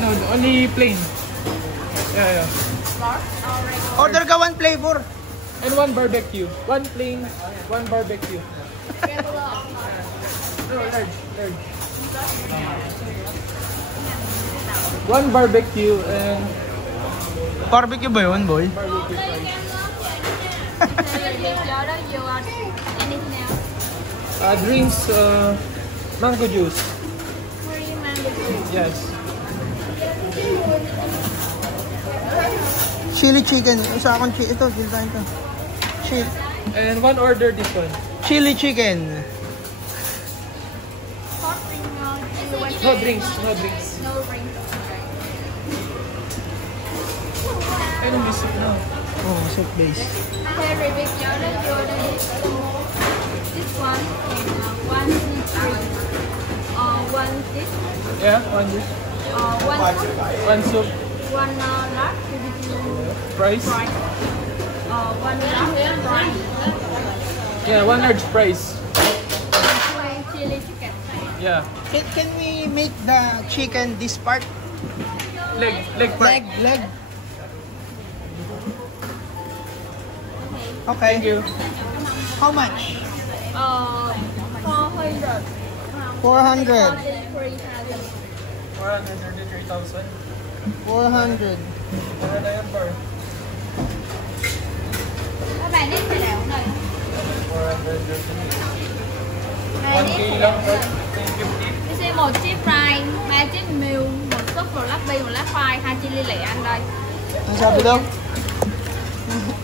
No, only plain. Yeah. Order ka 1 flavor. And 1 barbecue. 1 plain, 1 barbecue. No, large. 1 barbecue and... Barbecue ba yun, boy? Barbecue fries. Drinks, mango juice. Yes. Chili chicken. Isa akong chili. Ito, bildahin ito. Chili. And 1 order this one. Chili chicken. No drinks. Ano may soup na? Oh, soup base. This one and 1 drink. 1 dish. Yeah, 1 dish. 1 soup. 1 large Price? 1 large fries. Yeah, 1 large price. Chili chicken. Yeah. Can we make the chicken this part? Leg part. Leg. Okay. Thank you. How much? 400. 400. 433,000. 400. Ano na yan, bar? Các bạn biết phải đảo này. 1K lang, 1050. Mình sẽ 1 chiếc fry, 3 chiếc meal, 1 súp rồi lát bì, 1 lát fry, 2 chili lẻ anh đây. Ang sabi daw?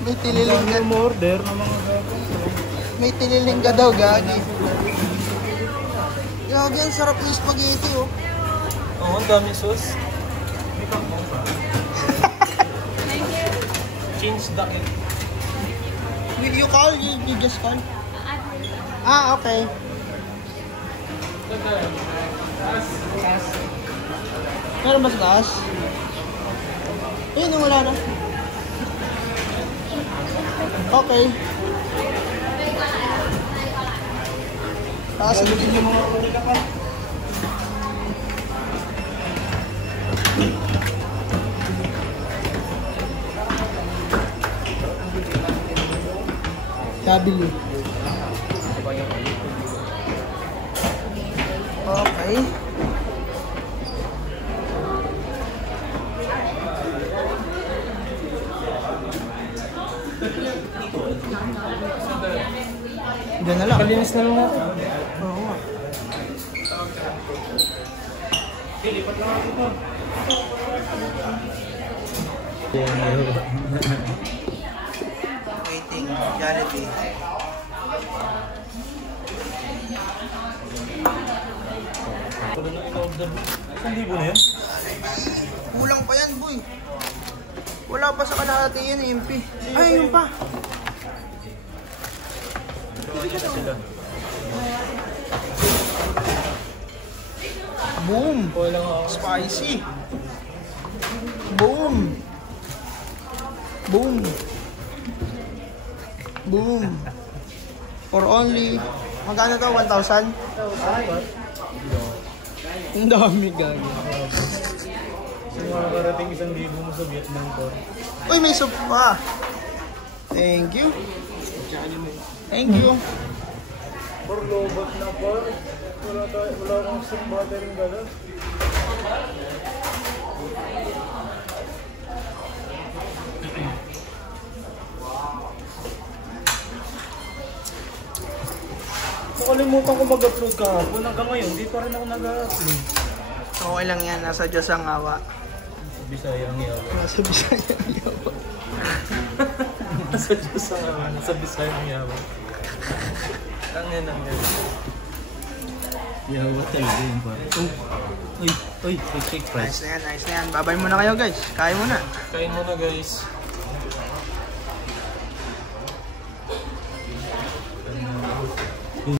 May tililing ka. Order na mga gago. May tililing ka daw, gagi. Gagi, ang sarap ng spaghetti, oh. Oo, ang dami sauce. Change the egg. Will you call? You just call? Ah, okay. Gas. Meron ba sa taas? Ayun, wala na. Okay. Taas din yung mga ulit ka. Kabili. Okay. Diyan na lang. Kalinis na lang natin. Oo nga. Lipat lang natin ito. Waiting. Jollibee. Pwede na in-order. 1,000 na yan? Kulang pa yan, boy. Wala pa sa kalahati yan, MP. Ay, yun pa. Boom. Spicy. Boom. Boom. Boom. For only, magkano to? 1,000? Ang dami, gagi. Sa mga karating 1,000 mo sa Vietnam ko. Uy, may soup pa. Thank you. Thank you. For lobot na po. Wala akong soup buttering gano'n. Nakalimutan ko mag-upload kahapon. Hanggang ngayon, di pa rin ako nag-upload. Okay lang yan. Nasa Diyos ang awa. Bisaya ang yawa. Nasa Bisaya ang yawa. Nasa Diyos ang awa. Nasa Bisaya ang yawa. Tangin ang yawa. Yawa talaga yun pa. Uy, shake fries. Nice na yan, nice na yan. Babay muna kayo guys. Kain muna. Kain muna guys.